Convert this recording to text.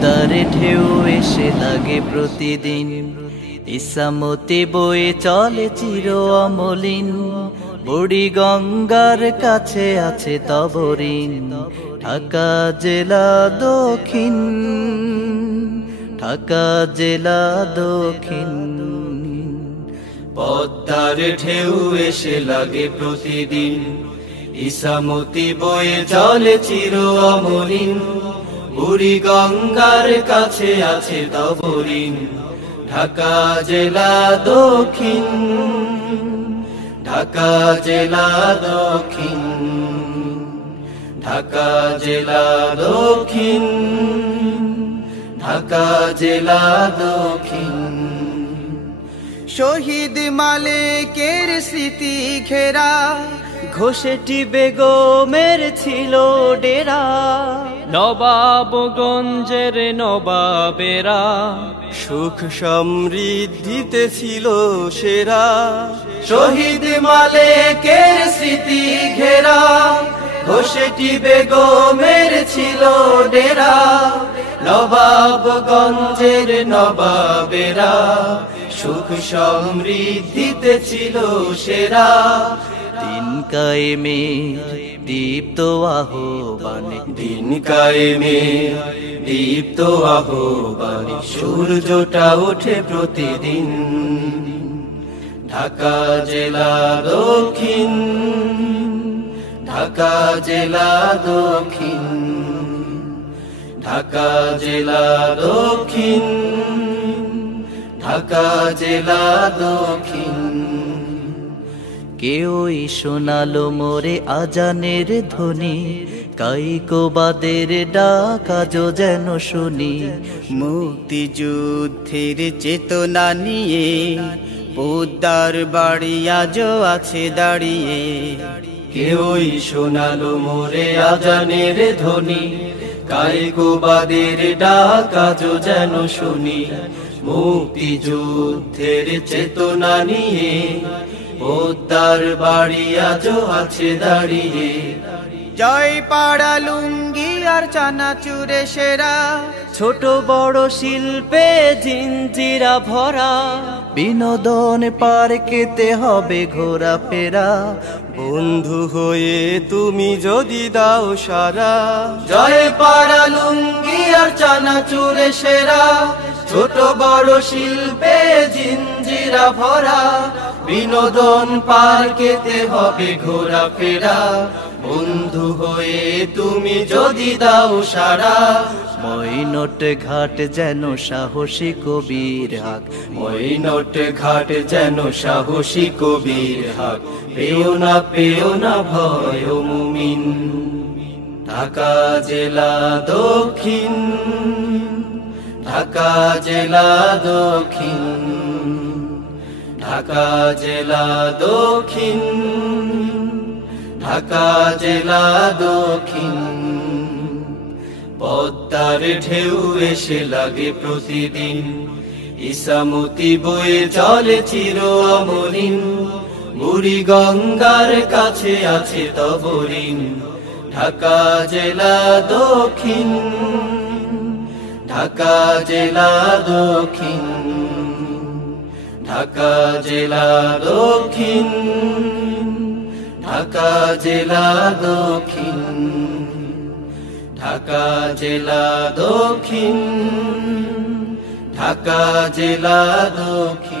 পদ্মারে ঢেউ এসে লাগে প্রতিদিন, ইসামতি বয়ে চলে চির অমলিন। বুড়ি গঙ্গার কাছে আছে তব ঋণ, ঢাকা জেলা দক্ষিণ, ঢাকা জেলা দক্ষিণ। পদ্মার ঢেউ এসে লাগে প্রতিদিন, ইসামতি বয়ে চলে চির অমলিন। বুড়ি গঙ্গার কাছে আছে তব ঋণ, ঢাকা জেলা দক্ষিণ, ঢাকা জেলা দক্ষিণ, ঢাকা জেলা দক্ষিণ, ঢাকা জেলা দক্ষিণ। শহীদ মালেকের স্মৃতি ঘেরা, ঘোষেটি বেগমের ছিল ডেরা। নবাবগঞ্জের নবাবেরা সুখ সমৃদ্ধিতে ছিল সেরা। শহীদ মালেকের স্মৃতি ঘেরা, ঘোষেটি বেগমের ছিল ডেরা। নবাবগঞ্জের নবাবেরা সুখ সমৃদ্ধিতে ছিল সেরা। দিন কায়েমে দীপ্ত আহ্বানে, দিন কায়েমে দীপ্ত আহ্বানে সূর্যটা ওঠে প্রতিদিন। ঢাকা জেলা দক্ষিণ, ঢাকা জেলা দক্ষিণ, ঢাকা জেলা দক্ষিণ, ঢাকা জেলা দক্ষিণ। কেউই শোনালো মোরে আজানের ধ্বনি, কাইকোবাদের ডাক আজও যেন শুনি। মুক্তিযুদ্ধের চেতনা নিয়ে পদ্মার বাড়ি আজও আছে দাঁড়িয়ে। কেউই শোনালো মোরে আজানের ধ্বনি, কাইকোবাদের ডাক আজও যেন শুনি। মুক্তিযুদ্ধের চেতনা নিয়ে পদ্মার বাড়ি আজও আছে দাঁড়িয়ে। জয় পাড়া লুঙ্গি আর চানাচুরে সেরা, ছোট বড় শিল্পে জিঞ্জিরা ভরা। বিনোদন পার্কেতে হবে ঘোরাফেরা, বন্ধু হয়ে তুমি যদি দাও সারা। জয় পাড়া লুঙ্গি আর চানাচুরে সেরা, ছোট বড় শিল্পে জিঞ্জিরা ভরা। বিনোদন পার্কেতে হবে ঘোরাফেরা, বন্ধু হয়ে তুমি যদি দাও সারা। মইনট ঘাট যেন সাহসী কবির হাক, মইনট ঘাট যেন সাহসী কবির হাক। পেও না ভয় ও মুমিন। ঢাকা জেলা দক্ষিণ, ঢাকা জেলা দক্ষিণ, ঢাকা জেলা দক্ষিণ, ঢাকা জেলা দক্ষিণ। পদ্মার ঢেউ এসে লাগে প্রতিদিন, ইসামতি বয়ে চলে চির অমলিন। বুড়ি গঙ্গার কাছে আছে তব ঋণ, ঢাকা জেলা দক্ষিণ, ঢাকা জেলা দক্ষিণ, ঢাকা জেলা দক্ষিণ, ঢাকা জেলা দক্ষিণ, ঢাকা জেলা দক্ষিণ, ঢাকা জেলা দক্ষিণ।